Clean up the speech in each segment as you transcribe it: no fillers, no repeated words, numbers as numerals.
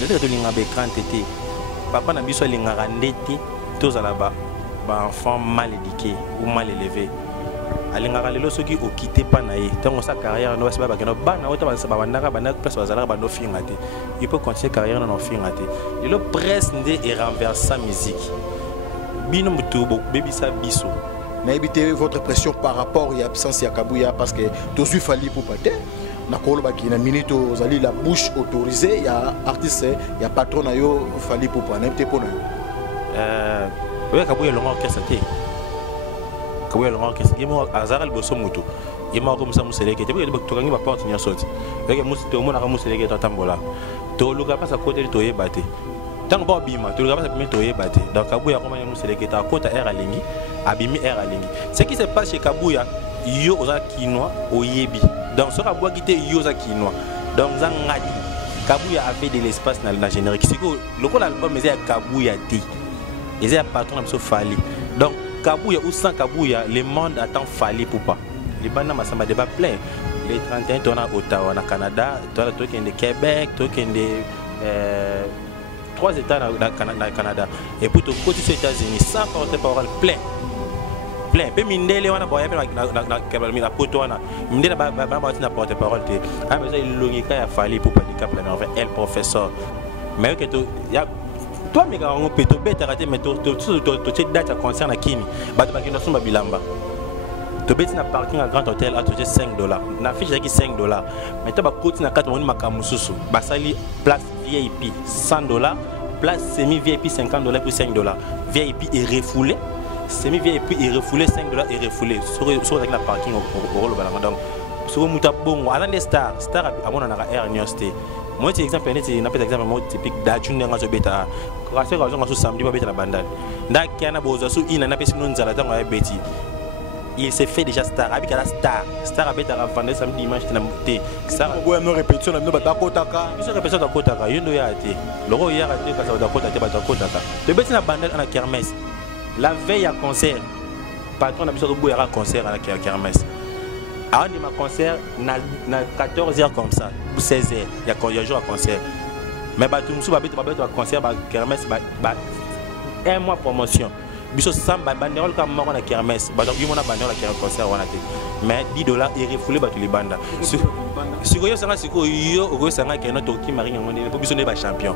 Le linga écran tété. Papa n'a biso linga randeti tous à là-bas. Enfant mal éduqué ou mal élevé. Alinga lelo soki o quitté pas naïe. Tant sa carrière no c'est pas que no bana ota ba bandaka bana place bazala ba no fingate. Il peut continuer carrière no fingate. Le presse ndé et renverse sa musique. Bino mutubo baby sa biso. Mais évitez votre pression par rapport à l'absence de Kabuya parce que tout suite fallait pour pâter. Nakolo ba ki na minute ozali la bouche autorisée, il y a artiste, il y a patron na yo fallait pour pas n'importe pour na. Oui, Kabuya longa orchestre té. Kabuya longa orchestre. Yemo azara le bosso moto. Yemo comme ça museleke. Té bo to kangi ba porte nya sorti. Yeke musi to mona ka museleke to tambola. To luka pas à côté de to yebate. Tant que bima, to luka pas à mettre to yebate. Donc Kabuya comme museleke ta kota air alingi, abimi air alingi. Ce qui se passe chez Kabuya, yo oza kinois oyebi. Donc ce Kabuya qui té yo oza kinois. Donc zangadi. Kabuya a fait de l'espace dans la générique. C'est que le album est Kabuya té. Ils ont un patron qui Fali. Donc, Kabuya ou sans Kabuya, le monde attend Fali pour pas. Les bandes sont débat plein. Les 31 tournent à Ottawa, au Canada, tournent au Québec, tournent 3 États dans le Canada. Et pour tout côté aux États-Unis, sans porte-parole plein. Plein. Puis Mindele, on a pas la poto, Mindele n'a porte-parole. Ah, mais ça, il logique à Fali pour pas du cap la merveille. Elle, professeur. Mais que tu toi mais quand on peut te bête rater mais tu date à concert à Kini bato ba kino sumba bilamba to bête na parking à grand hôtel à toucher $5 na fiche qui $5 mais tu ba côté na 4 makamususu ba sali place VIP $100 place semi VIP $50 pour $5 VIP est refoulé semi VIP est refoulé $5 est refoulé sur avec la parking au rôle balanga donc sur muta bongo ala des star à mon na air université. Moi, c'est exemple, c'est exemple typique d'Adjun dans le bêta. Quand c'est raison, on samedi pas bêta la bandade. D'accord, on a besoin de n'a pas si nous allons dans la bêti. Il s'est fait déjà star, avec la star a bêta la vendée samedi dimanche dans la montée. Star. On voit nos répétitions, nous va Dakota. Nous répétitions Dakota. Il y a été. Le roi hier a été quand ça va Dakota. Le bêta la bandade à la kermesse. La veille à concert. Patron a besoin de boire à concert à la kermesse. Avant de ma concert, na 14h comme ça, ou 16h, il y a jour à concert. Mais bah tout le monde va concert, bah kermesse, bah un mois promotion. Biso samba banderole comme moi on a kermesse, bah donc il y a une banderole qui a un concert on a été. Mais $10 est refoulé bah tous les bandes. Sur yo sanga siko yo go sanga qui est notre qui marine on est pour biso ne ba champion.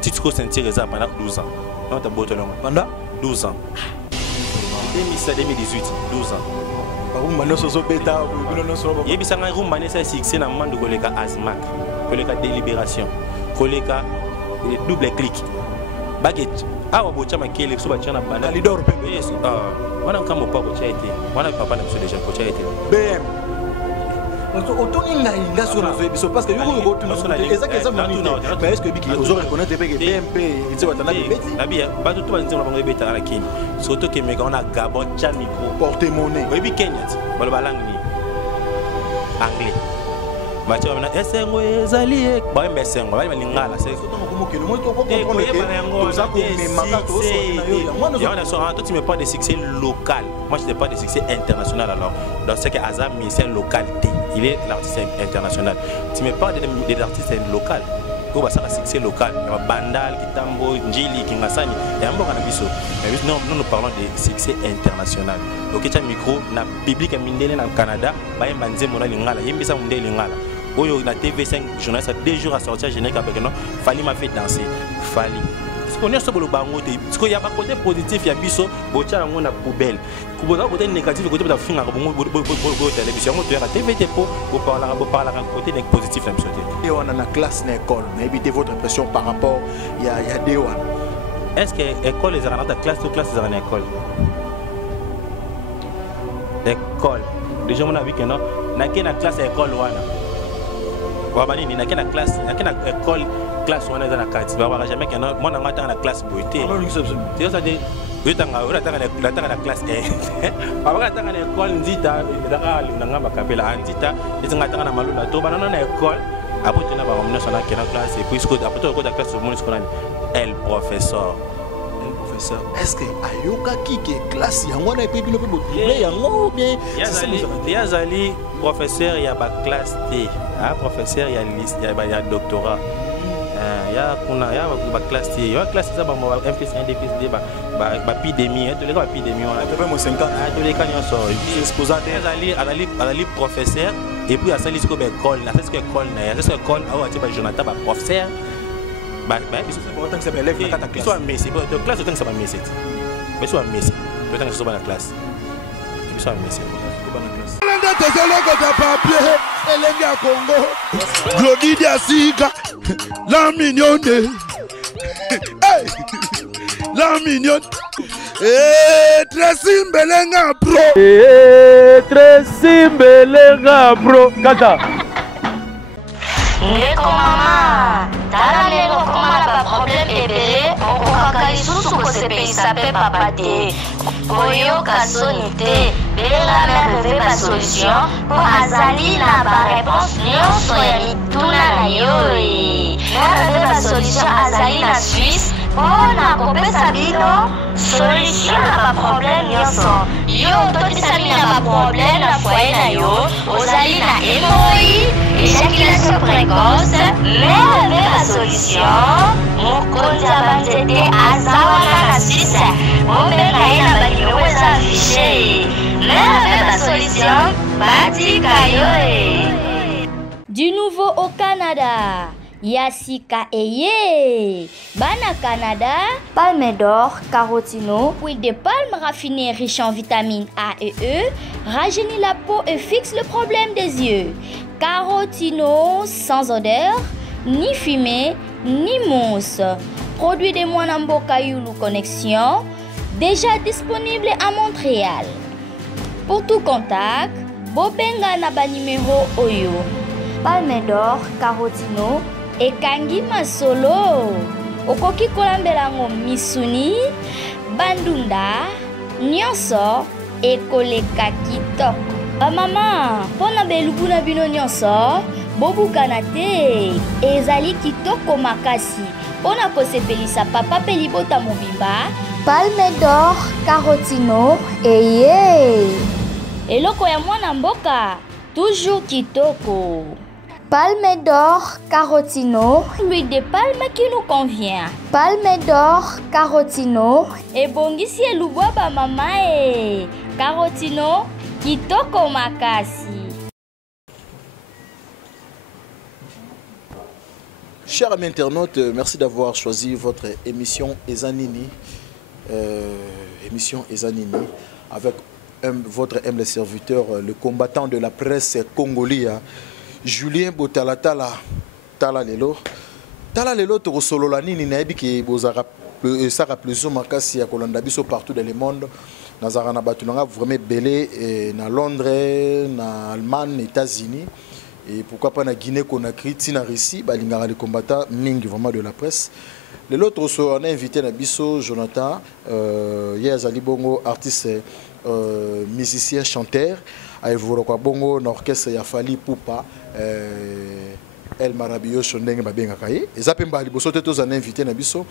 Titre sentir ça pendant 12 ans. On t'a boté long. Pendant 12 ans. 2017-2018, 12 ans. Il y a un room qui est succès dans le monde de Asmac, de délibération, de double clic. Baguette. Ah, on a qui est sur la bande. Alidor, yes. On a un camp pas pour été. On a papa déjà pour été. BM. Autant il y a sur la vie, parce que vous avez exactement mais est-ce que vous reconnaissez que BMP, c'est votre ami? Pas tout le monde va bêta à la Kenya. Surtout que mes gars, on a Gabon, micro, porte-monnaie. Oui, Kenya, voilà la langue anglais. Mais tu vois, SNO est allié. Bah, mais SNO, bah, mais l'ingala, c'est. Tu me parles de succès local. Moi, je ne parle pas de succès international alors. Donc, c'est que Azam, c'est localité. Il est l'artiste international. Tu me parles des artistes locaux. Il y a un succès local. Il y a Bandal, Kitambo, Njili, Kingasani. Il y a un bon cannabis. Mais nous parlons de succès international. Donc, il y a un micro, il y a un public au Canada. Il y a un banzé, il y a un Oyo la TV5 journaliste a 2 jours à sortir générique avec nous. Fali m'a fait danser. Fali. Parce qu'on est sur le bango. Parce qu'il y a un côté positif, il y a biso. Bocha a une poubelle. Quand on a côté négatif, côté de la fin, on télévision, on a TV pour parler à côté positif. Et on a la classe d'école. Mais évitez votre impression par rapport il y a des one. Est-ce que l'école les a dans classe ou classe les a dans l'école? L'école. Déjà on a vu que non. N'a qu'une classe école wana. Wabani ni nakena classe école classe on est dans la carte ba jamais que moi na ngata na classe boité c'est ça dit yotanga la classe ba ba tanga na école nzita ndaka linganga makapela nzita ngata na malula to banana na école après na ba mona sona kena classe et puis après to ko da classe monde ce qu'on a elle professeur est-ce que ayoka qui classe yango na epebi no pe botre yango bien ya kuna ya ba classe ya classe ça ba M+1 D+2 ba épidémie tous les gars épidémie on a peu mo 50 tous les cas nyonso exposant ali professeur et puis à ça lisiko ba école na ça école na ça école a ati ba Jonathan ba professeur ba biso autant que ça élève na kata classe soit Messi to classe autant que ça ba Messi biso a Messi autant que ça ba na classe biso a Messi papier elenge ya Congo Glody Diasika la mignonne la mignonne Tracy Mbelenga pro Tracy Mbelenga pro kata ndeko mama tala lelo komala ba problème ebele okokaka lisusu kosepelisa mpe papa te koyoka soni te belenga merve ba solution mpo azali na bareponse nyonso ya mituna na yo merve ba solution azali na Suisse mpona kopesa bino solution na baproblème nyonso yo totisa bino na baproblème na foye na yo ozali na hémorroïde éjaculation précoce merve ba solution mokonzi ya banzete aza wana na Suisse obenga ye na banimero eza afishe merve ba solution batika yo Du nouveau au Canada, Yasika Eye. Bana Canada, palme d'or, carotino, huile de palme raffinée riche en vitamines A et E, rajeunit la peau et fixe le problème des yeux. Carotino sans odeur, ni fumée, ni mousse. Produit de Mwanamboka Yulu Connexion, déjà disponible à Montréal. Pour tout contact, Bobenga Naba numéro Oyo. Palme d'or, carotino, et Kangi Masolo. Okoki kolambelango misuni, bandunda, nyonso, et koleka kitoko. Mama, pona belubu na bino nyonso, bobu kanate, ezali kitoko makasi. Pona kosepelisa papa pe libota mobimba, palme d'or, carotino, eye. Eloko ya mwana mboka, toujours kitoko. Palme d'or, carotino, l'huile de palme qui nous convient. Palme d'or, carotino, et bongisi elubwa ba mama e. Carotino, kitoko makasi. Chers amis internautes, merci d'avoir choisi votre émission Ezanini. Émission Ezanini avec votre humble serviteur, le combattant de la presse congolais, Julien Botalatala Talalelo. Talalelo to solo la nini na yebi ki bozara ça rappelez makasi ya kolanda biso partout dans le monde. Nazarana batunanga vraiment belé na Londres, na Allemagne, États-Unis et pourquoi pas na Guinée Conakry, tina Russie, balingara les combattants mingi vraiment de la presse. L'autre on a invité na biso Jonathan Yazali Bongo artiste musicien chanteur à Evorokwa Bongo na orchestre ya Fali Poupa El Marabio Shondenge babenga kaye ezape mbali bosote to za invité na biso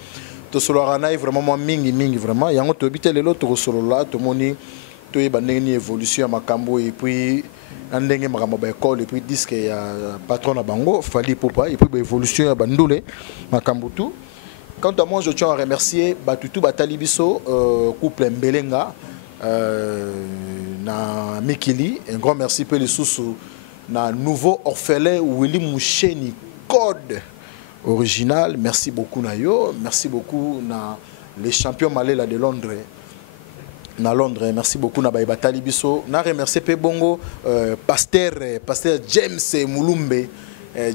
to solo rana vraiment mingi vraiment yango to bité lelo to solo la to moni to yeba ndenge évolution ya makambo et puis ndenge makambo ba école et puis disque ya patron na bango Fali Poupa et puis évolution ya bandule makambo tout. Quant à moi, je tiens à remercier Batutu Batali Biso, couple Mbelenga, na Mikili. Un grand merci pour les sous na nouveau orphelin Willy Moucheni Code original. Merci beaucoup Nayo. Merci beaucoup na les champions malais de Londres. Na Londres, merci beaucoup na Batali Biso. Na remercier pe bongo pasteur James Moulumbe.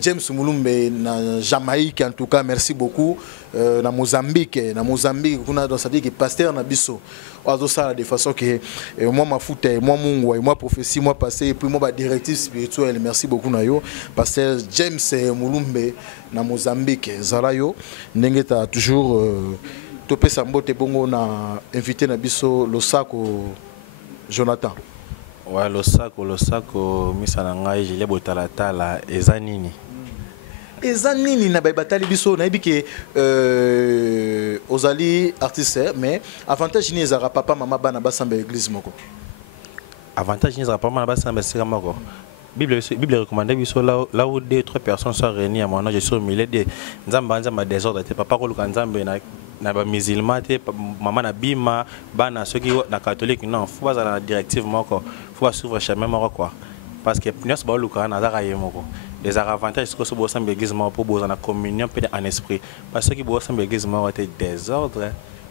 James Moulumbe na Jamaïque en tout cas merci beaucoup na Mozambique kuna dans ça dit que pasteur na biso ozo ça de façon que moi ma foute moi mungu moi prophétie moi passé et puis moi ba directive spirituelle merci beaucoup na yo pasteur James Moulumbe na Mozambique zalayo ndengeta toujours topé sambote bongo na invité na biso Losako Jonathan. Ouais, le sac, misananga, je l'ai botalatala, ezanini. Ezanini na batali biso na biki ozali artiste mais avantage ni ezara papa mama bana basamba église moko. Avantage ni ezara papa mama basamba sika moko. Bible recommande là où 2-3 personnes sont réunies à mon âge, je suis au milieu de Nzamba désordre. Papa Koluka Nzambe na ba musulman te maman na bima bana ceux qui na catholique non faut pas la directive moko faut pas suivre chemin moko quoi parce que nous ba luka na zaka yemoko les avantages que ce beau semble église pour beau na communion peut en esprit parce que qui beau semble église moko était désordre.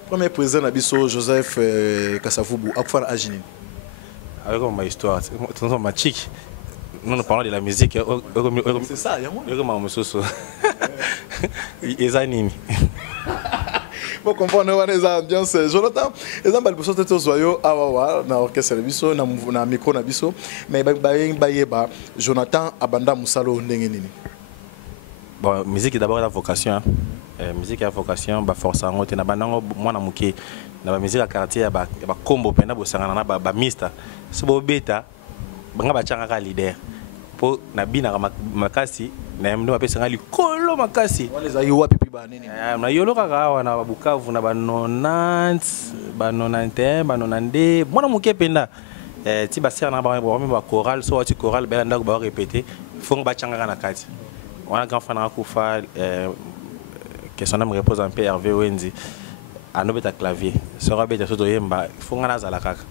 Premier président na biso Joseph Kasavubu akufana ajini avec ma histoire c'est ma chic. Nous parlons de la musique. C'est ça, il y a moi. Pour comprendre les ambiances, Jonathan, les gens balbussos de tous zoyo awawa na orchestre biso na micro na biso, mais bayeba Jonathan abanda musalo ndenge nini. Bon, musique d'abord la vocation. Musique à vocation, ba force en haute na banango mwana muke. Na ba musique à quartier ba combo pena bo sangana na ba mista. So bo beta banga ba changa ka leader. Po na bina makasi na mdo mapesa ngali kolo makasi wale za yo wapi ba nini na yolo kaka wana Bukavu na ba 90 ba 91 ba 92 mwana muke penda ti ba ser na ba choral so ti choral bela ndako ba répéter faut ba changa na kati wana grand fan na kufa que son âme repose en paix Hervé Wenzi anobeta clavier sera beta so to yemba faut ngana zala kaka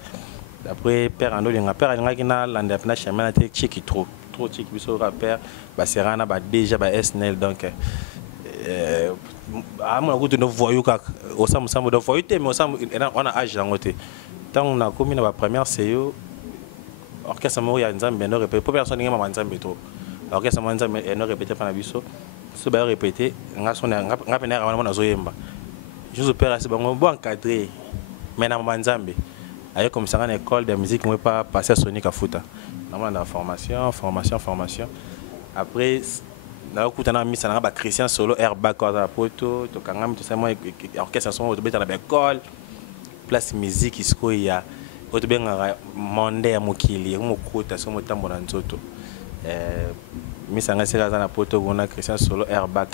après père ando linga père linga kina landa pena chemin te chiki trop chic biso rappeur ba serana ba déjà ba SNL donc mon goût no voyou ka au sam do voyou te mais au sam on a âge langote tant on a commis na ba première CEO orchestre mo ya Nzambe no répéter pour personne ninga ma Nzambe to orchestre mo Nzambe no répéter pa na biso so ba répéter nga sona nga pena ra na zoyemba juste père c'est bon encadré mais na ma Nzambe ayo comme ça en école de musique moi pas passer à Sonic à Fouta normalement la formation après na okutana misa na ba Christian solo airbag kwa poto to kangam to ça moi orchestre son to beta na école place musique isko ya to benga monde ya mokili mokota so motambo na nzoto misa nga sera na poto gona Christian solo airbag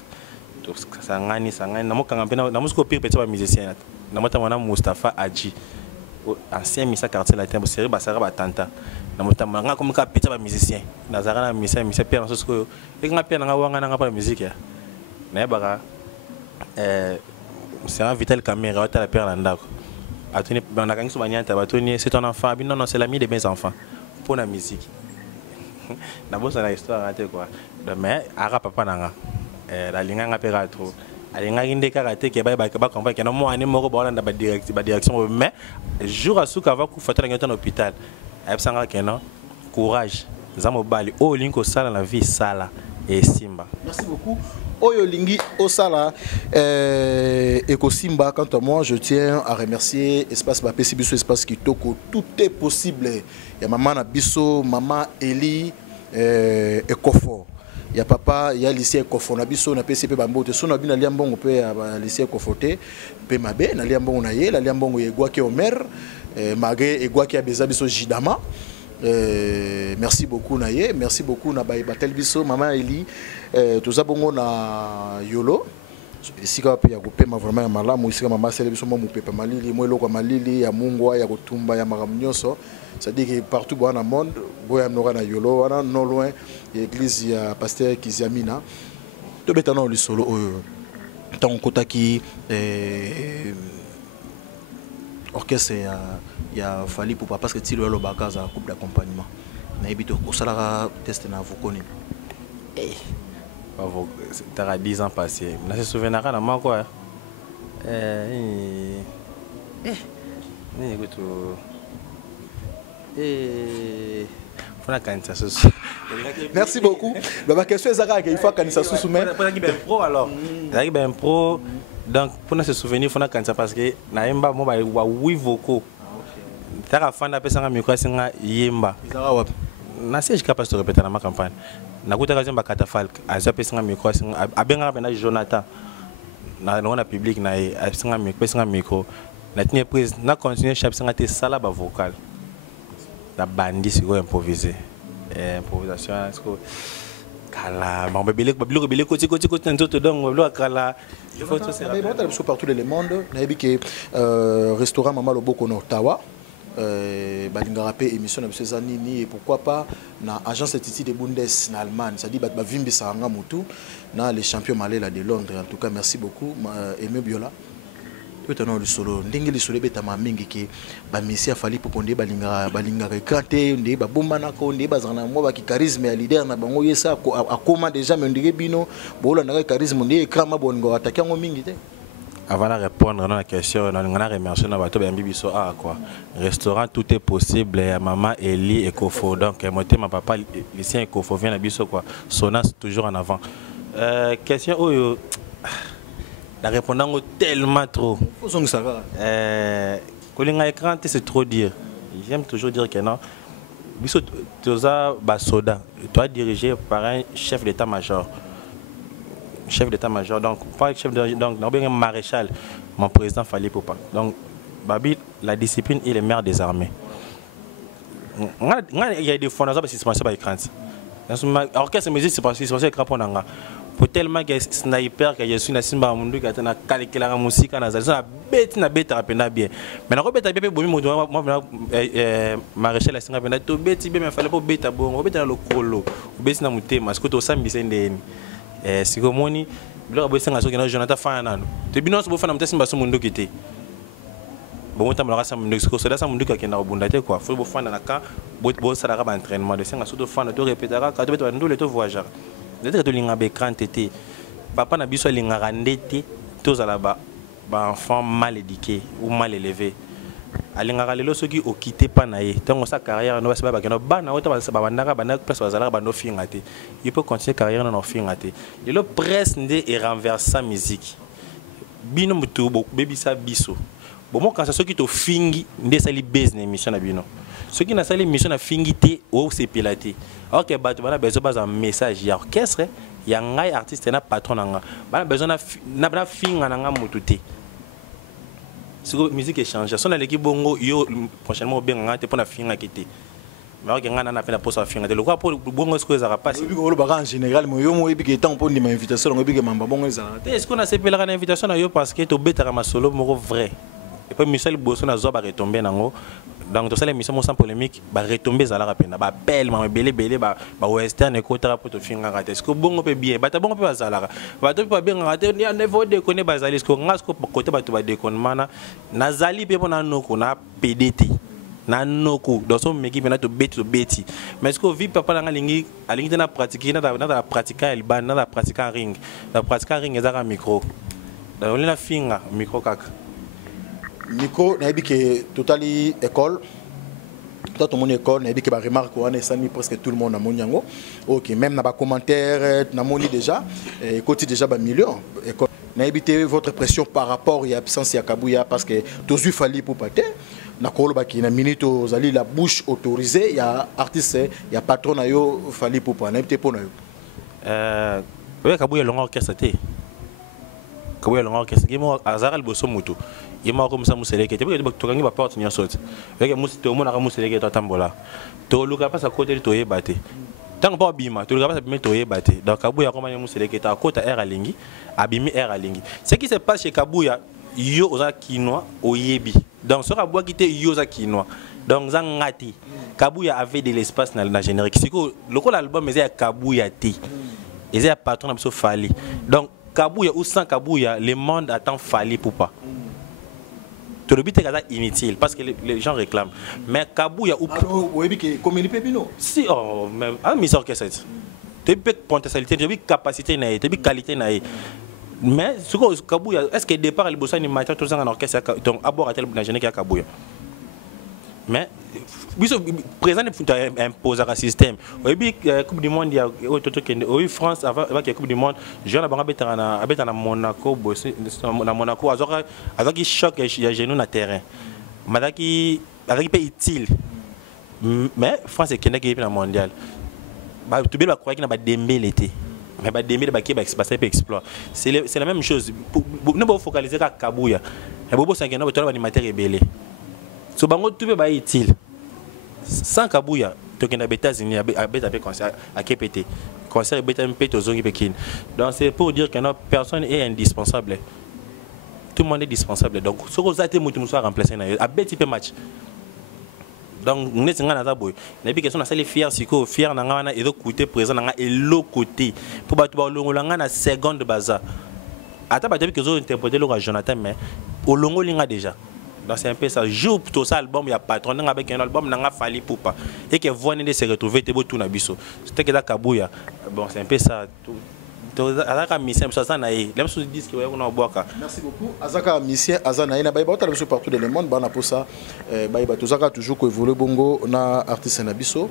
to sangani na mokanga pena na musiko pire petit ba musicien na motambo na Mustafa Aji ancien misa quartier latin bo série basara batanta na motamba nga comme ka peta ba musicien na zara na misa père na soko e nga père nga wanga nga pa musique ya na baka c'est un vital caméra ta la père na ndako atuni na kangi so banyanta batuni c'est ton enfant non c'est l'ami de mes enfants pour la musique na bossa na histoire raté quoi mais ara papa nanga la linga nga pera trop alinga inde karaté ke ba comprendre que non moi ani moko ba na ba direction mais jour à souka va ku fatala ngata na hôpital ayebsanga que non courage nzambo bali o linko sala la vie sala et simba. Merci beaucoup. Oyo lingi osala eko simba. Quant à moi, je tiens à remercier Espace Bapesi Biso Espace Kitoko. Tout est possible. Il y a maman na biso, maman Eli et Kofo. Il y a papa, il y a lycée Kofo na biso na PCP bambote. So na bina liambongo pe lycée Kofote pe mabe na liambongo na ye, la liambongo ye gwa ke Omer, magé e gwa ke abeza biso Jidama. Merci beaucoup Naye, merci beaucoup na Batel Biso, maman Eli, tout ça bongo na Yolo. Ici quand ya kopema vraiment malamu ici maman Sele Biso mo pepa malili mo eloko malili ya mungwa ya kotumba ya makamnyoso. C'est-à-dire que partout dans le monde, boya nora na Yolo, wana non loin l'église ya pasteur Kiziamina. To betana li solo tant kota ki orchestre ya fali pour parce que ti lo baka za coupe d'accompagnement na ebito ko sala test na vukoni t'as 10 ans passé na se souvenir na moi quoi écoute merci beaucoup. La question est ça qu'il faut kanisa sous mais pro alors ben pro donc pour se souvenir faut kanisa parce que na yemba mo ba oui vocaux tara fanda pesa nga micro singa yemba na c'est capable de répéter dans ma campagne na kuta ka katafalk aza pesa nga micro singa abenga bena Jonathan na public na singa micro na tenir prise na continuer chap singa te sala ba vocal la bandi siko improviser improvisation siko kala ma bebele koti nzoto donc lo kala il faut tout ça mais bon partout dans le monde na yebi que restaurant Mama Loboko na Ottawa balinga rappé émission na biso nini et pourquoi pas na agence Titi de Bundes en Allemagne, c'est-à-dire ba vimbi sanga mutu na les champions Malela de Londres. En tout cas merci beaucoup Aimé Biola. Peut-être le solo ndenge le solo beta mingi ki ba messi a fali pour konde balinga rekante ndé ba bomba na ko ndé bazana mo ba ki charisme ya leader na bango yesa akoma déjà me ndenge bino bola na charisme ndé krama bongo attaquer ngo mingi te. Avant de répondre à la question, on a remercié nos bateaux biso quoi. Restaurant tout est possible, maman Eli et Kofo. Donc moi ma papa lycéen et Kofo vient à biso quoi. Sonas toujours en avant. Question où la répondant tellement trop. Kolinga écran c'est trop dire. J'aime toujours dire que non. Biso toza basoda. Toi dirigé par un chef d'état-major. Chef d'état-major, donc pas chef de donc un maréchal, mon président Fali Poupa. Donc Babi, la discipline et le maire des armées. Il y a des fondations parce que c'est passé par l'écran. Orchestre musique c'est passé écran pour nanga. Pour tellement que sniper que je suis na simba mundu qui a calculé la musique na zali na bête rapena bien. Mais na bête bien bomi moi maréchal la singa pena to bête bien mais fallait pas bête bon, bête na lokolo. Bête na mutema parce que to sambisa ndeni. Si vous avez un Jonathan Fana, tu as un peu de temps pour quitter. Bon, tu as un peu de temps pour quitter. Tu as un peu de temps pour quitter. Tu as un peu de temps pour quitter. Tu as un peu de temps pour quitter. Tu as un peu de temps pour quitter. Tu as un peu de temps pour quitter. Papa n'a pas besoin de enfants mal éduqués ou mal élevés. Alingaka lelo soki okite pa na ye tango sa carrière no basa ba keno bana ota basa bandaka bana place bazala ba no finga te il peut continuer carrière no finga te lelo presse ndé et renversa musique bino mutu bo bebisa biso bo mo kansa soki to fingi ndé sali business mission na bino soki na sali mission na fingi te o se pilaté OK bato bana bezo baza message ya orchestre ya ngai artiste na patron nga bana bezo na finga na nga mutu te. Si la musique est changée, si l'équipe bongo, prochainement bien ngate pour la finga kité. Mais ok ngana na pena pour sa finga. Le quoi pour bongo ce que ça va passer. En général, moi yo mo ebi temps pour une invitation, on ebi mamba bongo ça. Est-ce qu'on a cette la invitation na yo parce que to beta ma solo mo vrai. Et puis Michel Bosso na zo ba retomber nango. Donc tout ça l'émission sans polémique ba retomber ça la rapena. Ba belle ma belé ba western et côté pour to finga ngate. Est-ce que bongo peut bien. Ba ta bongo peut ba zala. Ba to peut bien ngate ni ne faut déconner ba zali. Est-ce que ngasko côté ba to ba déconner mana nazali pe pona noko na PDT. Na noko dans son équipe na to beti. Mais est-ce que vi papa na lingi alingi na pratiquer na pratiquer el ban na pratiquer ring. Na pratiquer ring ezaka micro. Dans la finga micro kaka. Nico, n'a dit que totally école. Tout mon école, n'a dit que bah remarque on est sani presque tout le monde à mon yango. OK, même n'a pas commentaire, n'a moni déjà. Côté déjà bah million. École. N'a évité votre pression par rapport à l'absence de Kabuya parce que tous eu fallu pour pâter. N'a colo bah qui n'a minute aux alliés la bouche autorisée. Il y a artiste, il y a patron à yo fallu pour pas. N'a évité pour nous. Oui, Kabuya long orchestre té. Kabuya long orchestre. Qui moi Azara le bosso moto. Il m'a comme ça museleke te parce que tu kangi ba porte nya saute avec musite o mona ka museleke to tambola to luka pas à côté to yebate tant pas bima to luka pas bima to yebate donc Kabuya comme museleke ta kota air alingi abimi air alingi ce qui se passe chez Kabuya yo oza kinois oyebi donc ce Kabuya qui te yo za kinois donc zangati Kabuya avait de l'espace na générique c'est que le album mais Kabuya te et c'est patron na biso Fali donc Kabuya ou sans Kabuya le monde attend Fali pour pas. Le but est inutile parce que les gens réclament. Mais Kabuya ou comme il peut non. Si oh même un mise orchestre. Tu peux potentialité, tu peux capacité naïe, tu peux qualité naïe. Mais ce que Kabuya est-ce que départ le bossa ni matin tout ça en orchestre donc abord à tel général qui Kabuya. Mais présent impose un système. Oui, Coupe du Monde, il y a oui France avec la Coupe du Monde. Je vais à Monaco, à Monaco, avec qui choc et genou na terrain. Madaki avec pays utile. Mais France est qui dans mondial. Bah tu peux croire qu'il n'a pas Dembélé l'été. Mais bah Dembélé qui va exploit. C'est la même chose. Nous devons focaliser sur Kabuya. Et Bobo 5 ans, tu as animateur rebelle. So bango tout peut ba utile. Sans Kabuya, tu as des États-Unis à concert à KPT. Concert beta MP to zongi Pékin. Donc c'est pour dire que notre personne est indispensable. Tout le monde est indispensable. Donc ce que vous avez mutu soit remplacé na a petit peu match. donc nous sommes dans boy na bi question na sali fier siko fier na ngana et côté présent na et l'autre côté pour ba to longo langa na seconde baza ata ba depuis que zo interpréter le Jonathan mais au longo linga déjà donc c'est un peu ça joue tout ça album il y a patron avec un album na fali poupa et que voine de se retrouver te botu na biso c'était que da kabuya bon c'est un peu ça tout. Merci beaucoup. Azaka mission Azana na baiba partout dans le monde bana pour ça baiba tozaka toujours ko évoluer bongo na artiste na biso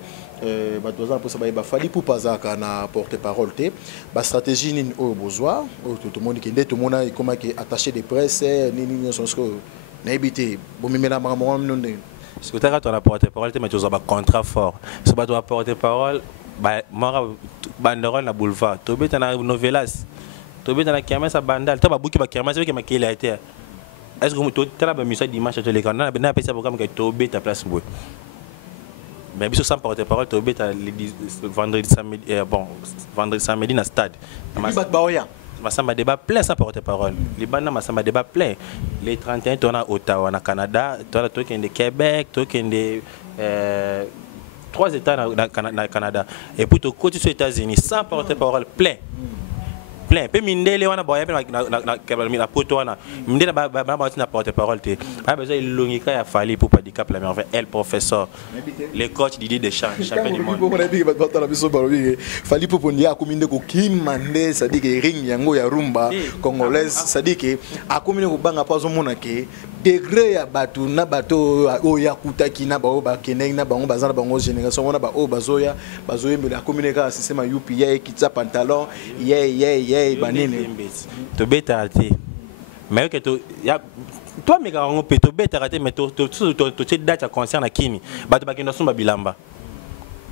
ba tozaka pour ça baiba fali pour pazaka na porte-parole te ba stratégie ni au besoin tout le monde qui ndé tout le monde comment qui attaché de presse ni ni son ce na ebité bo mimela maman non ce que tu as ton porte-parole mais tu as un contrat fort ce que tu as porte-parole mara banderole na boulevard tobeta na novelas tobeta na kermesse à bandal to ba buki ba kermesse avec ma kila été est-ce que tu as ba message dimanche à l'écran na na pesa programme que tobeta place boy mais biso sans porte-parole tobeta vendredi samedi bon vendredi samedi na stade masamba débat plein sans porte-parole les banda masamba débat plein les 31 tona Ottawa na Canada tona to de Québec to de 3 États dans le Canada et pour tout côté aux États-Unis sans porte-parole plein pe mindele wana boya pe na poto wana mindele ba na porte-parole te a besoin longika ya fali pour handicap la merveille elle professeur les coachs Didier Deschamps champion du monde fali pour ndia akominde ko kimande ça dit que ring yango ya rumba congolaise ça dit que akominde ko banga pas omona ke degré ya batu na bato o ya kutaki na ba ba keneng na bango bazana bango génération wana ba o bazoya mbele akominde ka système UPA kitsa pantalon banini to beta raté mais que to ya toi mais quand on peut to beta raté mais to date à concert na kini bato ba kino sumba bilamba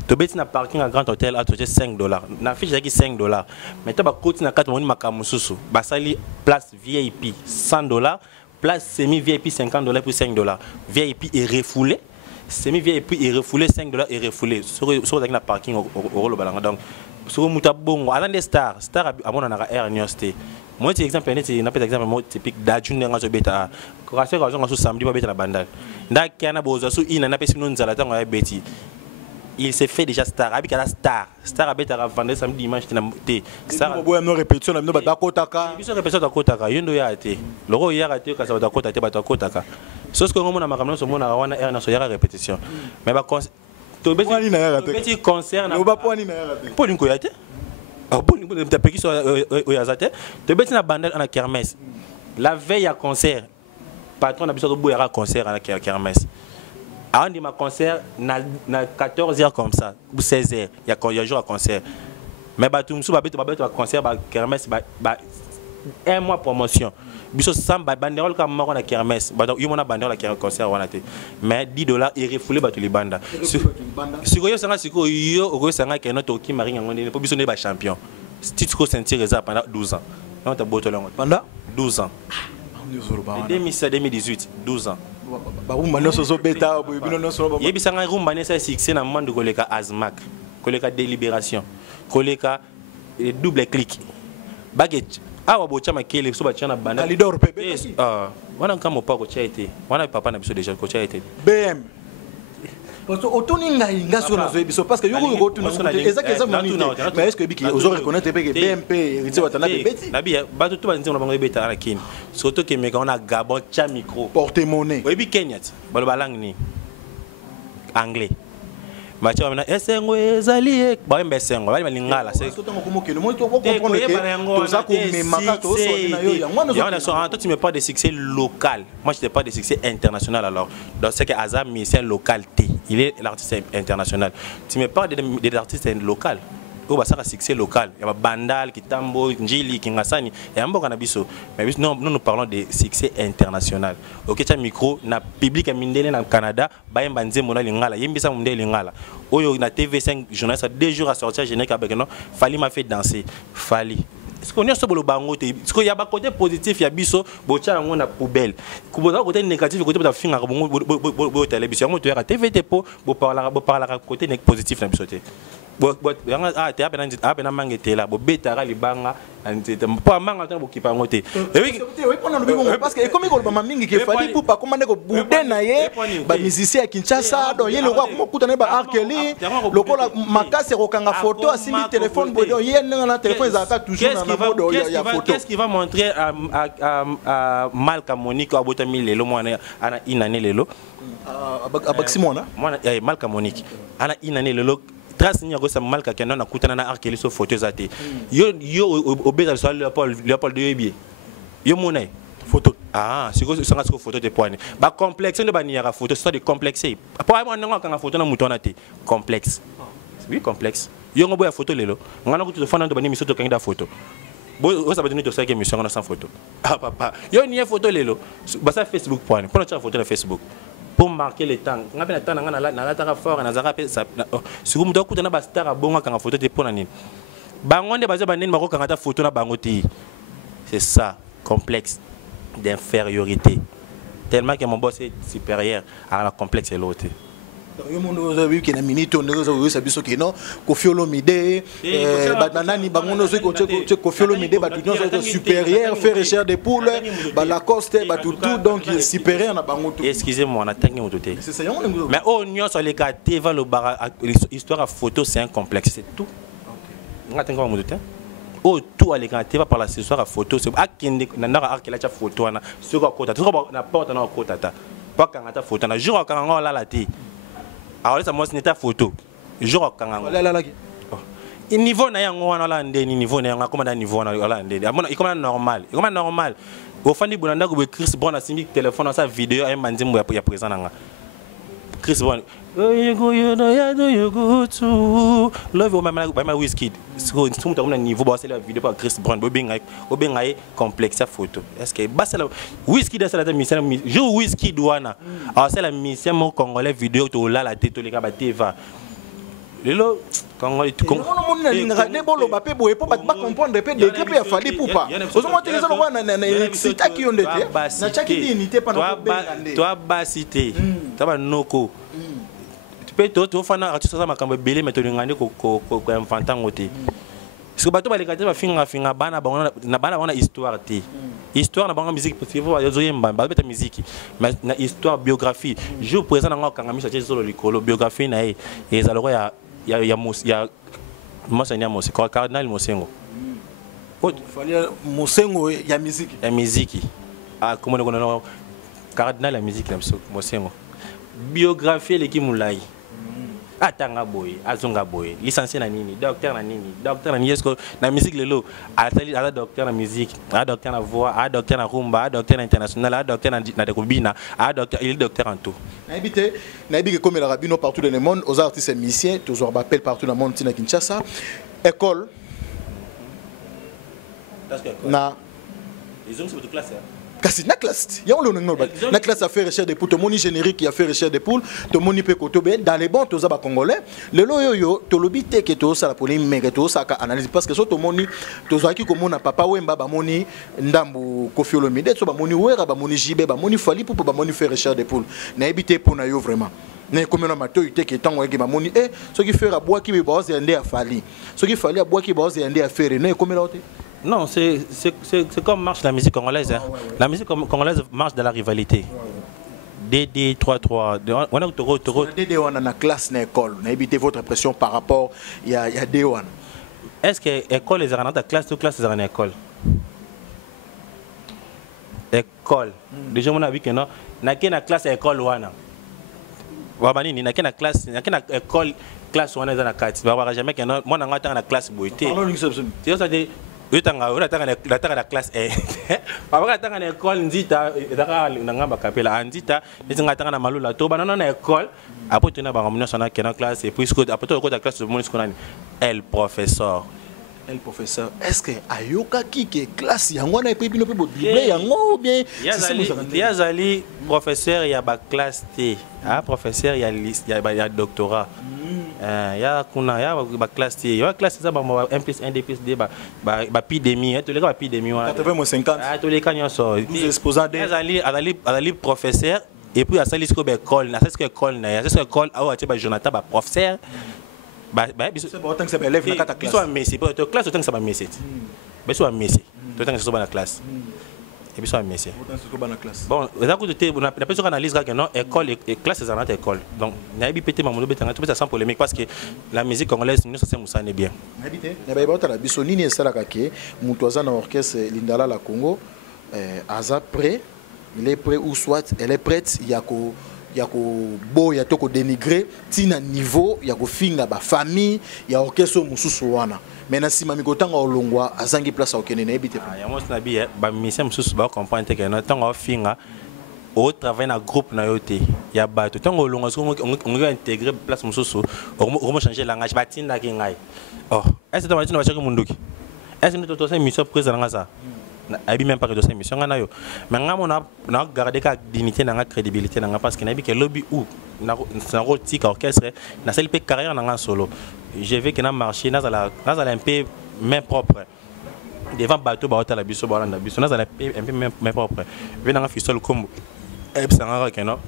to beta na parking à grand hôtel à toucher $5 na fiche qui $5 mais to ba koti na 4 moni makamususu ba sali place VIP $100 place semi VIP $50 pour $5 VIP est refoulé semi VIP est refoulé $5 est refoulé sur na parking au rôle balanga donc sur muta bongo avant des stars à mon anara air université moi c'est exemple net c'est n'appelle exemple moi typique d'ajune ngazo beta quand c'est raison ngazo samedi ba beta la bandal nda kana bozo su ina na pesi non nzala tango ya beti il s'est fait déjà star avec la star beta la vendre samedi dimanche na te star boya no répétition na no ba kotaka biso répétition da kotaka yondo ya te loro ya te ka sa ba kotaka te ba kotaka so ce que ngomona makamno so mona wana air na so ya répétition mais ba to beti concert na ba poni na yate poni ko yate ah poni ko ta peki so o yazate to beti na bandal na kermesse la veille à concert patron na biso to boyara concert à la kermesse avant de ma concert na 14h comme ça ou 16h il y a jour à concert mais ba tumsu ba beti ba concert ba kermesse ba un mois promotion biso samba banderole comme moko na kermesse ba yo mona banderole la concert wana te mais $10 et refoulé ba to libanda siko yo sanga siko yo oko sanga ke no to ki maringa ngone po biso ne ba champion titre ko sentir ça pendant 12 ans on ta boto longo pendant 12 ans 2018 12 ans ba rumba no so beta bo bino no so yebi sanga rumba ne sa succès na mando koleka azmak koleka délibération koleka double clic baguette awa bocha makele so bachana banda leader pepe wana kama pa ko chaite wana papa na biso déjà ko chaite BM parce que otoni ngai ngaso na zo biso parce que yoko yoko tu na exactement mais est-ce que biki ozo reconnaître que BMP héritier watana beti na bia ba tout ba nzima na bango beta na kini surtout que meka on a Gabon cha micro porte-monnaie oui bi Kenyat ba balang ni anglais macho amena esengo ezali ba mbe sengo bali malingala c'est to comme que le monde to comprendre que to za ko memaka to so na yo yango so toi tu me parles de succès local moi je te parle de succès international alors donc c'est que Azam c'est un local T il est l'artiste international tu me parles des artistes locaux au basaka succès local il y a Bandal Kitambo Njili Kingasani et amboka na biso mais nous parlons de succès international OK tu micro na public mindele na Canada ba yemba nzembo na lingala yembisa mundele lingala oyo na TV5 journaliste 2 jours à sortir générique avec non Fali m'a fait danser Fali est-ce qu'on est sur le bango te est-ce qu'il y a pas côté positif ya biso bocha ngo na poubelle kuboza côté négatif côté ba finga bongo bo télévision mo to ya TV te po bo parler côté positif na biso te te apena mangetela bobetaka libanga po amanga tana bokipa yango te parce que ekomi koloba mingi ke fali pupa komande ko bude na ye ba musicien ya Kinshasa donc ye lokwa komokutana ba arkeli lokola makasi kokanga photo asimi téléphone bodo ye na téléphone ezaka toujours na mode ya photo. Qu'est-ce qui va montrer à Malka Monique abotami lelo mwana ana inane lelo Simona Malka Monique ana inane lelo trace ni agosa Malka kena na kutana na arkeli so photo zate yo obeza so Léopold de Yebie yo mona photo siko sanga siko photo te poane ba complexe ne ba ni ya photo so de complexe pa moi nga kanga photo na mutona te complexe oui complexe yo ngo boya photo lelo ngana kutu fana ndo bani misoto kanga photo bo ça va donner to ça que mission na sans photo papa yo ni photo lelo ba ça Facebook poane pour na photo na Facebook pour marquer le temps nga pe na temps nga na la taka fort na zaka pe ça siko muto kutu na ba star bonga kanga photo te pona nini bangonde bazo banene mako kanga ta photo na bango te c'est ça complexe d'infériorité tellement que mon boss est supérieur à la complexe et l'autre. Yo mondo zabi ke na minute on zo sa biso ke non Koffi Olomide banani bangono zo ko Koffi Olomide ba tout non supérieur faire recherche des poules ba Lacoste ba tout donc il est supérieur na bango tout. Excusez-moi on a tangi mototé. C'est ça mais on nyo sur les gars va le bar histoire à photo c'est un complexe c'est tout. On a tangi mototé. Oh tout aller quand tu vas par la histoire à photo c'est akende na arkela cha photo na sur ko kota sur na porte na kota ta pas quand ta photo na jour quand on la ti alors ça moi c'est ta photo jour quand on la niveau na yango wana la ndeni niveau na yango comme niveau na la ndeni amona comme normal au fandi bonanda ko Chris Brown a simbi téléphone na sa vidéo ay manzimbo ya présent nanga Chris Brown you go to love you my Wizkid so tout le monde niveau c'est la vidéo par Chris Brown obenga complexe photo est-ce que bah c'est la Wizkid c'est la mission je Wizkid wana alors c'est la mission mon congolais vidéo to la tête to les gars bateva lelo congolais tout comme on a une bolo ba pe boye po ba comprendre pe de pe ya fali poupa ozo te les wana na sita ki onde te na chaki unité pendant toi ba cité taba noko to fana artiste ça makambo belé mais to ngane ko inventant ngote parce que bato balekate ba finga bana bana histoire te histoire na banga musique parce que faut yo yemba ba beta musique mais na histoire biographie je présent nga kanga misa tshi solo likolo biographie na e ezaloko ya Monseigneur Mosengo cardinal Mosengo fallait Mosengo ya musique comment on a cardinal la musique Mosengo biographie l'équipe Moulay atanga boy azonga boy licencié na nini docteur na nini est-ce que na musique lelo ala docteur na musique ala docteur na voix ala docteur na rumba ala docteur international ala docteur na dekobina ala docteur il est docteur en tout naibite comme la rabino partout dans le monde aux artistes et musiciens toujours appel partout dans le monde tina Kinshasa école na ils ont sur toute classe kasi na classe ya on le non na classe a fait recherche des poules to moni générique qui a fait recherche des poules to moni pe kotobe dans les bons to za ba congolais le loyo to lobité que to ça la police mais to ça ka analyse parce que so to moni to za ki ko mona papa wemba ba moni ndambu Koffi Olomide so ba moni wera ba moni jibe ba moni fali pour ba moni faire recherche des poules na habité pour na yo vraiment mais comme on a mato ite que tant que ba moni ce qui fait à bois qui ba ose ande a fali ce qui fallait à bois qui ba ose ande a faire non comme là non, c'est comme marche la musique congolaise. Hein. La musique congolaise marche dans la rivalité. DD 3-3. On a DD on a classe na école. On a évité votre impression par rapport il y a D1. Est-ce que école les arrêts classe ou classe les arrêts école? École. Déjà on a vu que non, na classe école wana. Wabani ni na classe, na école classe wana za na 4. Ba jamais que non, moi na ngata na classe boité. C'est ça dit la classe est papa tanga na école nzita ezaka ngamba kapela nzita ezinga tanga na malula to banana na école après tena ba ngomna sona kena classe et puis après to ko ta classe de monisco nani el professeur est-ce que ayoka ki ke classe yango na epi bino pe bible yango bien yazali professeur ya ba classe T professeur ya doctorat ya kuna ya ba classe T ya classe ça ba 1 plus 1 2 plus 2 ba épidémie to le ka épidémie 80-50 to le ka nyoso exposant des azali professeur et puis asali sko ba école na c'est école na ya c'est école a ba Jonathan ba professeur c'est bon tant que c'est élève na kata classe biso Messi pour to classe autant que ça va Messi biso à Messi to tant que ça va la classe et biso à Messi bon ça coûte te on a besoin d'analyse que non école et classe c'est une école donc na bi pété mamulo betanga tout ça sans polémique parce que la musique congolaise nous ça c'est musane bien habité na ba bota la biso nini esala kake mutu aza na orchestre Lindala la Congo aza prêt il est prêt ou soit elle est prête yako boya toko dénigrer tina niveau yako finga ba famille ya orchestre mususu wana mais na sima mikotanga olongwa azangi place okene na ebité ya mos na bi ba mission mususu ba comprendre que na tanga finga au travail na groupe na yote ya bato tanga olongwa on va intégrer place mususu on changer langage ba tinda ki ngai oh est-ce que tu vas chaque munduki est-ce que tu as une mission prise dans ça abi même pas que dossier mission ngana yo mais ngamo na garder ka dignité na crédibilité na parce que na bi que lobby ou na rotique orchestre na celle pe carrière na solo je veux que na marché na la un peu main propre devant bateau ba hôtel la biso ba na biso na un peu main propre venanga fisol comme ebsanga que non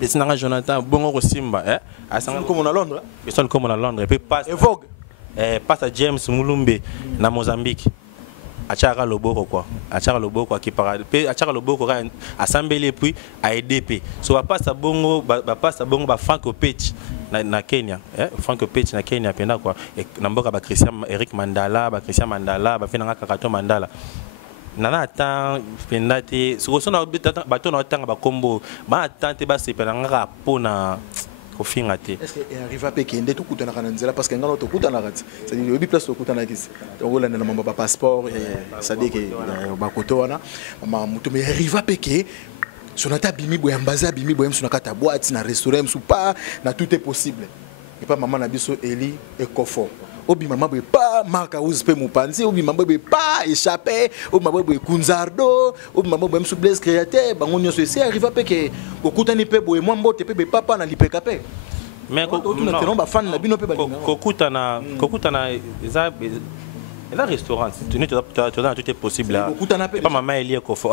besina Jonathan bongo ko simba asanga comme na Londres fisol comme na Londres et puis passe Evogue passe à James Mulumbe na Mozambique achara loboko quoi achara loboko qui parade pe achara loboko assemblée puis a EDP so va pas bongo ba Franco Pech na Kenya Franco Pech na Kenya penda quoi et na mboka ba Christian Eric Mandala ba Christian Mandala ba fena Kakato Mandala nana attend penda te so na bato na tanga ba kombo ba attente ba sepela ngaka pona est-ce que arrive à Pékin tout coûte na parce que ngalo to coûte na rat c'est dire obi place to coûte na kisi donc là na mamba passeport ça dit que ba koto wana mama mutu mais arrive à Pékin sonata bimi boyambaza bimi boyam sonaka boîte na restaurant sou pas na tout est possible et pas maman na biso Eli et Kofo obi mama boy pas marka uzpe mupanzi obi mama boy pas échappé obi mama boy kunzardo obi mama boy sou blaze créateur bango nyonso c'est arrive à Pékin kokuta ni pe boy moi mbote pe papa na lipekape mais non ba fan na bino pe ba kokuta na eza restaurant tu dans tout est possible là pas maman Eli Kofo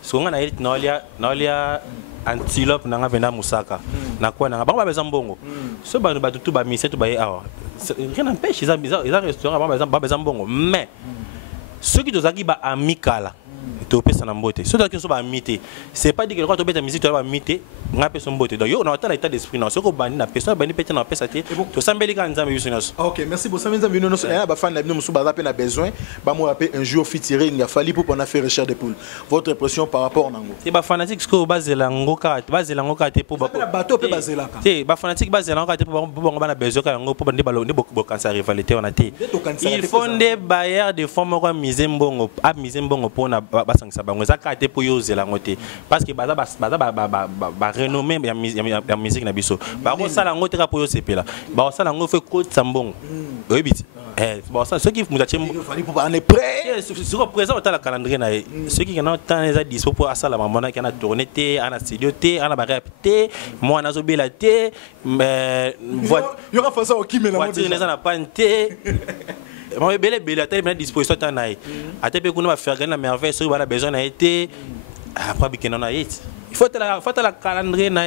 songa na elite na lia antilope na venda musaka na kwa na ba besoin bongo so ba tout ba mise tout ba rien n'empêche ils restaurant ba besoin bongo mais ceux qui dozaki ba amicala to pesa na mbote ceux qui sont ba amité c'est pas dit que quand to beta musique to ba amité nga pesa mbote donc yo on a l'état d'esprit non soko bandi na personne bandi peta na pesa te to sambeli ka nzambe biso nyos OK merci beaucoup sambeli nzambe nyos na ba fan na bino musu ba rapé na besoin ba mo rapé un jour featuring ya fali pour na faire recherche de poule votre impression par rapport nango c'est ba fanatique ko bazela ngoka te pour ba bateau pe bazela ka te ba fanatique bazela ngoka te pour ba na besoin ka ngo pour bandi balo ne bo cancer rivalité on a te il faut des bailleurs de forme ko mizembongo pour na basangisa bango za ka te pour yo zela ngote parce que ba renommé ya musique na biso ba ko sala ngote ka pour yo sepela ba ko sala ngo fait côte sambongo oyebiti bon ça ceux qui nous attendent il fallait pour on est prêt ce qu'on présente dans le calendrier na ceux qui ont temps les dispo pour asala mamona qui a tourné té ana studio té ana ba répéter moi na zobela té mais il y aura façon au qui mais la voiture na panté moi belle à ta disposition ta na ate pe kuna ba faire gagner la merveille ceux qui ont besoin na été après bikena na it il faut la calendrier na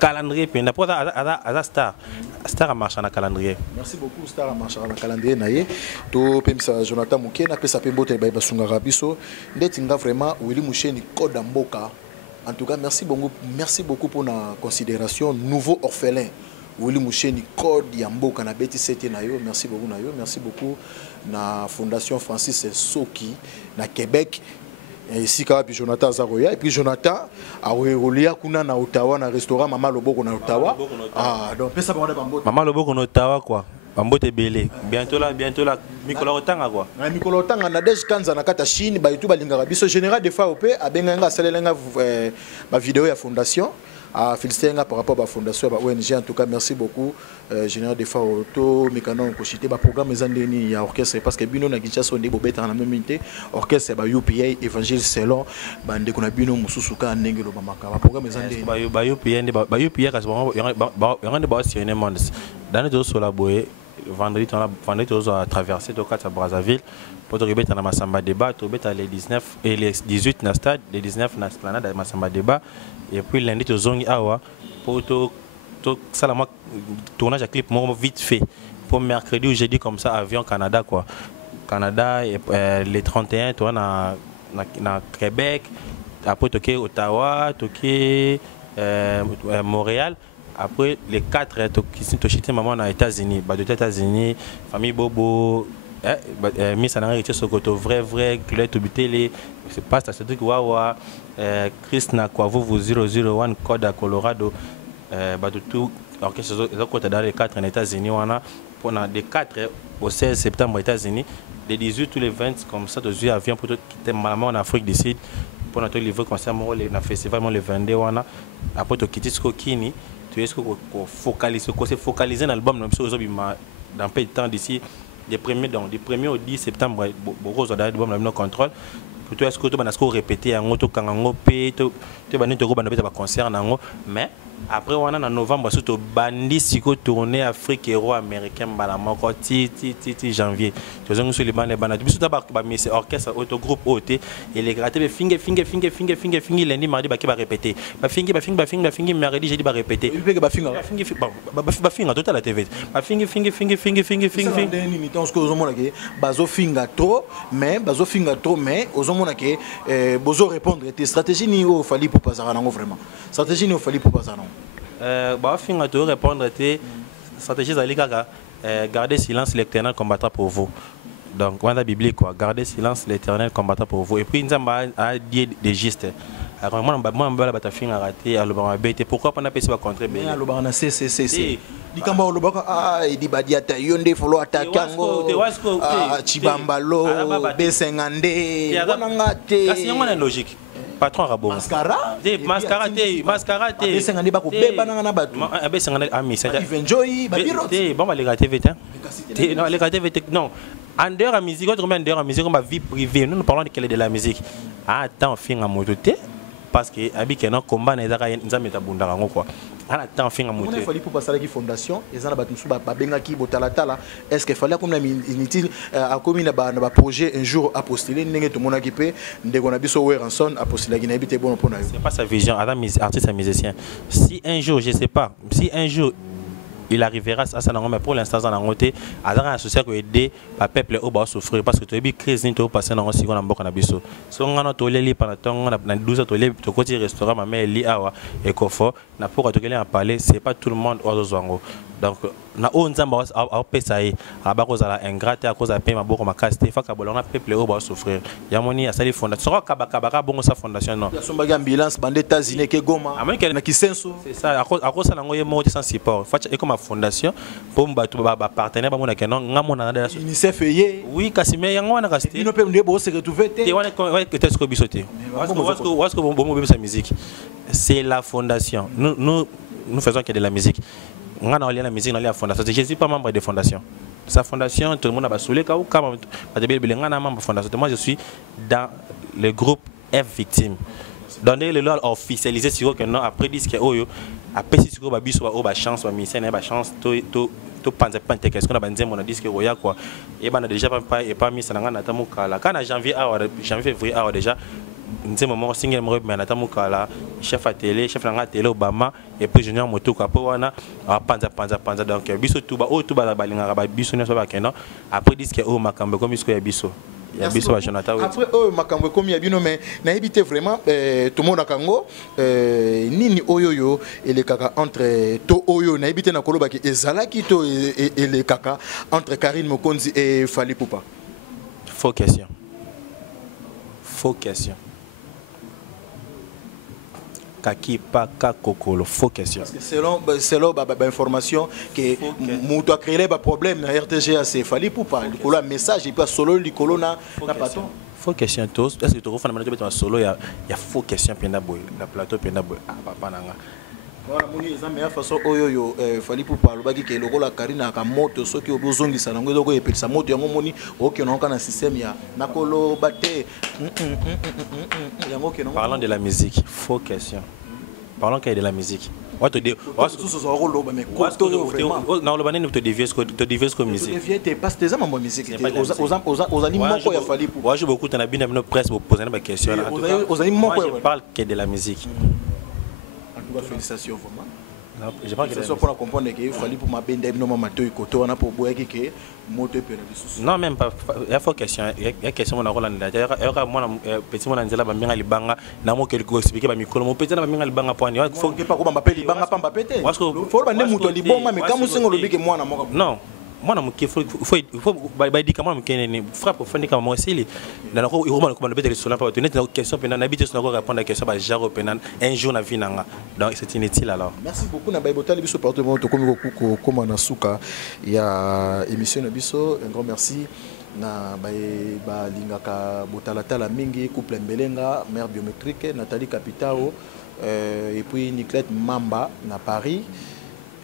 calendrier penda pour à star a marché na calendrier. Merci beaucoup star a marché na calendrier naie to pemisa Jonathan Mukena pesa pembote ba basunga biso ndetinga vraiment Willy Musheni code mboka. En tout cas merci beaucoup pour la considération nouveau orphelin Willy Musheni code ya mboka na beti sete na yo merci beaucoup na yo merci beaucoup na fondation Francis Soki na Québec. Ici puis Jonathan Zaroya et puis Jonathan a relia kuna na Ottawa na restaurant Mama Loboko na Ottawa donc pesa ba bambote Mama Loboko na Ottawa quoi bambote belé bientôt là Mikolo Otanga quoi Mikolo Otanga na Dej Kanza na kata Chine ba YouTube balingaka biso général de fois opé abenga salela ba vidéo ya fondation à féliciter par rapport à la fondation à ONG. En tout cas merci beaucoup général de fois auto mécano kochité ba programme ezandeni ya orchestre parce que bino na Kinshasa on est bobeta na même unité orchestre ba UPA évangile selon bande kuna bino mususuka ndenge lo bamaka ba programme ezandeni ba UPA kasi ba sirene monde dans les sur la boye vendredi on a traversé to kata Brazzaville pour te na masamba débat to beta les 19 et les 18 na stade les 19 na esplanade masamba débat et puis lundi to zongi awa pour to ça la moi tournage à clip moi vite fait pour mercredi ou jeudi comme ça avion Canada quoi. Canada et les 31 toi na Québec, après toqué Ottawa, toqué Montréal. Après les 4 qui sont touchés maman aux États-Unis, bah aux États-Unis, famille Bobo, Miss Anarité Sokoto, vrai, Claire Tobitele, c'est pas ça, c'est truc Wawa, Chris Nakwavu 001 code à Colorado, bah tout, orchestre dans les 4 aux États-Unis, on a des 4 au 16 septembre aux États-Unis, les 18 tous les 20 comme ça, de avion pour quitter maman en Afrique du Sud, pour notre livre concert, le festival le 22 on a, après de quitter ce Kini. Est-ce qu'on focaliser dans l'album dans peu de temps d'ici des premiers au 10 septembre beaucoup d'albums dans contrôle plutôt est-ce que tu vas répéter en auto quand on peut tu vas pas concert mais après on a en novembre surtout bandi siko tourner Afrique héros américain balama ko ti janvier tu vois sur les bandes bandes biso ta ba c'est orchestre auto groupe OT et les gratter finger lundi mardi ba répéter ba finger mercredi jeudi ba répéter ba finger total la TV ba finger ni temps que ozomona ke bazo finger trop mais ozomona ke bozo répondre tes stratégies ni au fali pour passer nango vraiment stratégie ni au fali pour passer bah finger to répondre tes stratégies ali kaka garder silence l'éternel combattra pour vous. Donc on a biblique quoi, garder silence l'éternel combattra pour vous et puis nzamba a dit des gestes. Alors moi on va la finger raté alors pourquoi on a pas contre bien alors on c'est likamba olobaka idi badiata yonde follow atakango chibambalo besengande bonanga te kasi ngona logique patron rabo mascara te besengande bako beba na batu besengande ami c'est enjoy babiro te bon les gâter vite non les gâter vite non en dehors de musique autrement en dehors de musique on va vie privée nous parlons de quelle est de la musique attends fin à moto te parce que habité non combat nezaka nzameta bundaka ngo quoi ala temps fin à moto il fallait pour passer la fondation et ça na batu suba babenga ki botalatala est-ce qu'il fallait comme na inutile a commis na ba projet un jour à postuler ndenge to monaki pe ndeko na biso Weranson a postulé na habité bon pour na c'est pas sa vision adam artiste musicien si un jour je sais pas si un jour il arrivera à ça mais pour l'instant ça n'a ngoté azara associé ko aider ba peuple au ba souffrir parce que to bi crise ni to passer na ngosiko na mboka na biso so ngana to leli pana tonga na 12 to leli to koti restaurant ma mère li awa et kofo na pour to kele en parler c'est pas tout le monde au zwango donc na o nzamba a pesa yi aba ko zala ingrate à cause a payer maboko makasti fa ka bolonga peuple au ba souffrir ya moni a sali fondation so ka bongo sa fondation non ya somba ambulance bande États-Unis ke Goma na Kisenso c'est ça à cause na ngoye mo sans support fa et comme fondation pour ba partenaire ba mona kenon ngamona na UNICEF yé oui kasime yango wana kasti ino pe ndebo se retrouver te wana que t'es ko bisoté parce que bon sa musique c'est la fondation nous faisons que de la musique on a la musique dans la fondation je suis pas membre de fondation sa fondation tout le monde a basoulé ka ou kama membre fondation moi je suis dans le groupe F victime donner le loi officialisé sur que non après disque oyo après si ko ba biso ba chance ba mission ba chance to panza pante qu'est-ce qu'on a banzé mon disque roya quoi et ben déjà pas mis ça na tamuka la kana janvier février déjà nous moment single mo mais natamuka la chef à télé chef na télé Obama et puis junior moto ka po wana panza donc biso tout ba balinga ba biso ne so ba kenon après disque o makambe comme isko ya biso ya biso ba Jonathan après makambe comme ya bino mais na éviter vraiment tout monde akango nini oyoyo et les kaka entre to oyo na éviter na koloba ki ezalaki to et les kaka entre Karine Mokonzi et Fally Ipupa faux question kaki pa kakokolo faux question parce que selon information que muto a créé ba problème na RTGA c'est Fally Ipupa le message et pas solo le colonna na patron faux question tous est-ce que tu refais na solo ya faux question penda boy la plateau penda boy papa nanga voilà moni eza meilleure façon oyo Fally Ipupa lobaki ke lokola Karina ka moto soki obozongisa nango ezoko epelisa moto yango moni okenaoka na système ya nakolo bate yango okenaoka. Parlons de la musique, faux question. Parlons de la musique. On te dit non le bané te dévier comme musique. Dévier parce que ça ma musique aux animaux quoi ya Fally Ipupa. Moi je beaucoup dans la bine no presse pour poser des questions là. Aux animaux quoi. Je parle que de la musique. Félicitations vraiment. Je pense que c'est ça pour comprendre qu'il fallait pour ma bende no mama to ikoto na pour boyer que moto pe na non même pas il y a question il y a question na Roland là d'ailleurs moi petit mon nzela ba minga libanga na mo quelque expliquer ba mikolo mo petit na ba minga libanga point il faut pas ko ba pe libanga pamba pété faut ba ne moto liboma mais quand mo sengo lobi que moi na mo non moi il faut ba di comment me frappe fandi comme moi aussi na ko iroma ko ba peut-être sur la pas tenir question pendant habiter sur ko répondre à question ba jaro pendant un jour na vie nanga donc c'est inutile alors merci beaucoup na baibotali biso partout to komi ko koma na suka ya émission na biso un grand merci na ba lingaka botalatala mingi couple Mbelenga mère biométrique Nathalie Capitao et puis Niclette Mamba na Paris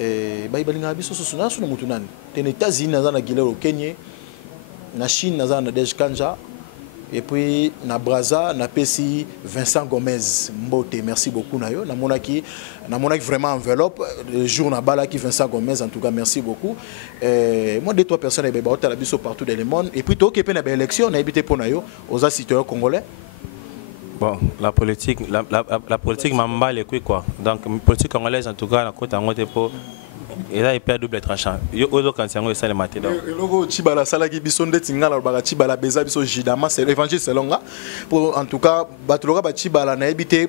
et balinga biso so na suna mutu nani ten États-Unis na na Guilherme au Kenya na Chine na na Dej Kanja et puis na Brazza na pesi Vincent Gomez Mbote merci beaucoup na yo na monaki vraiment enveloppe le jour na bala qui Vincent Gomez en tout cas merci beaucoup moi 2-3 personnes ba hôtel la biso partout dans le monde et puis to ke pe na ba élection na habité pour na yo aux citoyens congolais. Bon, la politique m'a les couilles quoi. Donc, la politique congolaise en tout cas, la côte en haut pour. Et là, il perd double tranchant. Il y a autre quand c'est un ça le matin. Le logo Chibala Salaki Bisonde Tingala Baga Chibala Beza Biso Jidama, c'est l'évangile selon là. Pour en tout cas, Batologa Chibala n'a habité.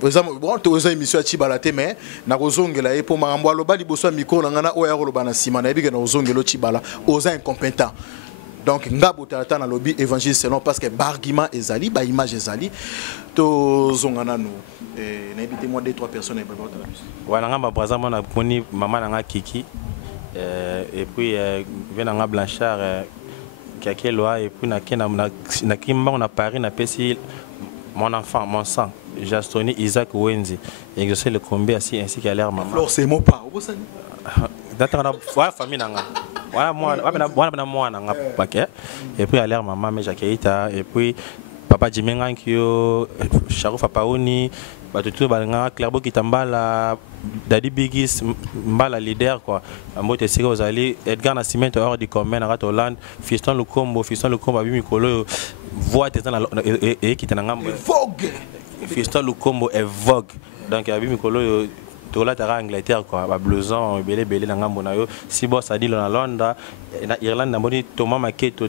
Par exemple, bon, tu as une émission à Chibala mais na kozongela et pour Marambo Loba Liboso Miko Nangana Oya Rolobana Sima na habité na ozongelo Chibala, aux incompétents. Donc ngabo tata na lobby évangile selon parce que barguiment ezali ba image ezali to zongana no na éviter moi 2-3 personnes ba bota la bus. Voilà ngamba par exemple na poni maman nga Kiki et puis venanga Blanchard qui a quel loi et puis na kimba on a Paris na pesi mon enfant mon sang Jastoni Isaac Wenzi exercer le combat ainsi qu'à l'air maman. Alors c'est mon pas au ça. Datana wa famille nanga. Voilà moi nanga paquet et puis à l'air maman mais Jacqueita et puis papa Jimenga Kio Sharouf Paoni batutu balanga Clairbo Kitambala Daddy Bigis mbala leader quoi mbote sika ozali Edgar Nascimento hors du commun na Hollande Fiston Lukombo abi mikolo voix tes na et kitana ngambo vogue Fiston Lukombo est vogue donc abi mikolo tola tara Angleterre quoi ba blouson belé na ngambo na yo si boss a dit na Londres na Irlande na moni Thomas Maketo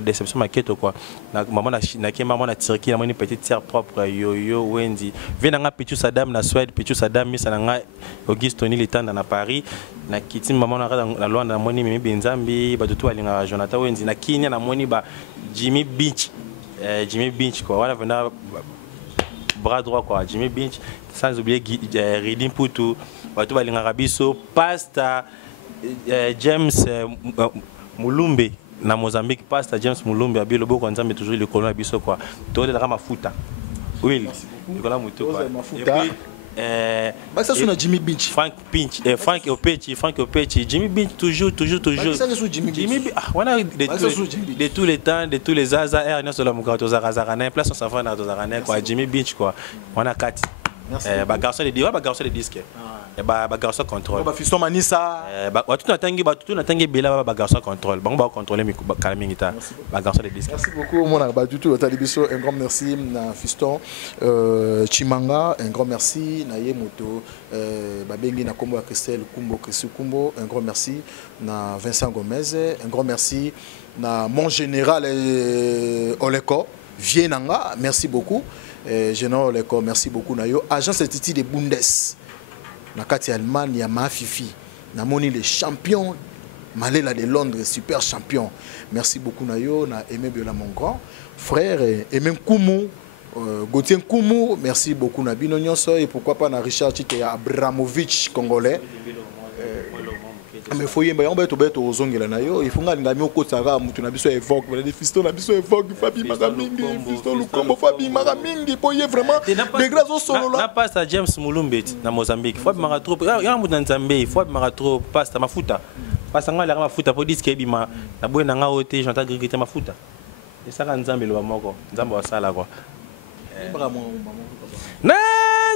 déception Maketo quoi na maman na ki maman na Turquie na moni petite sœur propre yo Wendy vient na Pichu Saddam na Suède Pichu Saddam misa na Auguste Tony Litanda na Paris na kiti maman na Londres na moni Mimi Benzambi ba tutu alinga Jonathan Wendy na Kenya na moni ba Jimmy Beach quoi voilà venant bras droit quoi Jimmy Beach sans oublier Ridin Poutou bato balinga biso Pasta James Mulumbe na Mozambique Pasta James Mulumbe abilo boko nzambe toujours le colon biso quoi to de mafuta oui le colon muto quoi et puis ça c'est Jimmy Beach Frank Opechi Jimmy Beach toujours Jimmy Beach on a de tous les temps de tous les âges Ernest Solomuka Tozarana place on s'en va Tozarana quoi Jimmy Beach quoi on a 4 garçon de disque garçon contrôle Fiston Manissa tout natangi bela garçon contrôle ba contrôler mi kalamingita garçon de disque. Merci beaucoup mon du tout Talibiso un grand merci na Fiston Chimanga un grand merci na Yemoto babengi na kombo Christelle Kumbo un grand merci na Vincent Gomez un grand merci na mon général Oleko Vienanga merci beaucoup Général Oleko merci beaucoup na yo agence Titi de Bundes na kati Allemagne ya Mafifi na moni les champions Malela de Londres super champion merci beaucoup na yo na Aimé Biola mon grand frère et même Koumou Gauthier Koumou merci beaucoup na bino nyonso et pourquoi pas na Richard Tite Abramovich congolais mais faut yemba on beto ozongela na yo il faut ngani ngami okotaka mutu na biso évoque les Fiston na biso évoque Fabi Magamingi Fiston Lukombo Fabi Magamingi poye vraiment des grâces au solo là na pasta James Mulumbe na Mozambique faut mara trop ya mutu na Nzambe faut mara trop pasta mafuta pasta ngala mafuta po disque bima na boye na nga ote j'entends grigiter mafuta et ça Nzambe lo moko Nzambe wa sala quoi na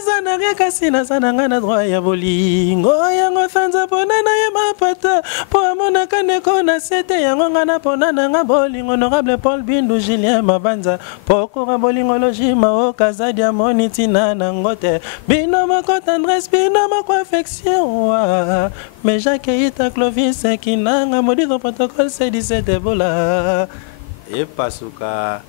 nazana kasi nazana nga na droit ya bolingo yango sanza pona na ye mapata po amona kaneko na sete yango nga na pona na nga bolingo honorable Paul Bindu Julien Mabanza pokora bolingo logima o kaza diamoni tina na ngote bino makota Andres bino mako affection wa mais Jacques Ita Clovis kinanga modido protocole C17 bola e pasuka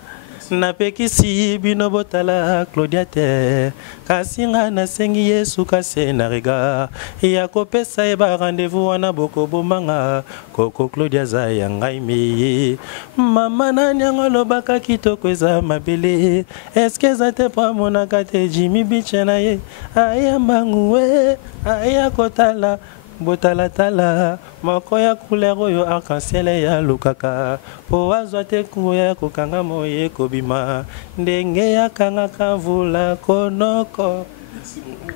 napekisi bino botala Claudia te kasi nga nasengi Yesu kase na rega ya kopesa eba rendez-vous wana boko bomanga koko Claudia za ya ngai me mama nani ngolobaka kitoko eza mabele eske za te pa monaka te Jimmy biche na ye aya mbanguwe aya kotala botala tala moko ya couleur oyo arc-en-ciel ya lukaka po azwa te kuya kokanga moye kobima ndenge ya kangaka vula konoko.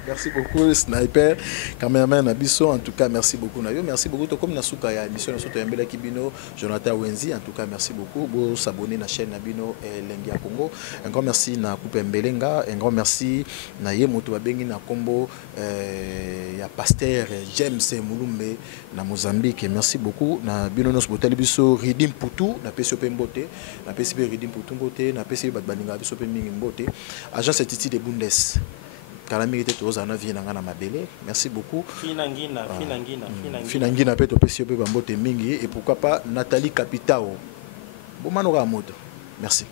Merci beaucoup Sniper, cameraman Nabiso, en tout cas merci beaucoup Nayo, merci beaucoup comme Nasuka ya émission na soto yambela kibino Jonathan Wenzi, en tout cas merci beaucoup vous s'abonner na chaîne Nabino Lengi ya Congo. Un grand merci na coupe Mbelenga, un grand merci na ye moto babengi na Kombo ya pasteur James Mulumbe na Mozambique. Merci beaucoup na bino nos botali biso Ridim Putu na PCP Mbote, na PCP Ridim Putu Mbote, na PCP Badbaninga biso pe mingi Mbote. Agence Titi de Bundes. Merci beaucoup. Finangina peut mingi et pourquoi pas Nathalie Capitao. Merci.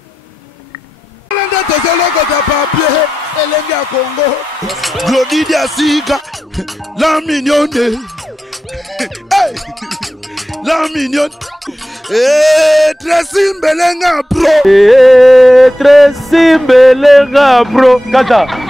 La mignonne. La mignonne. Tracy Mbelenga bro. Tracy Mbelenga bro. Kata.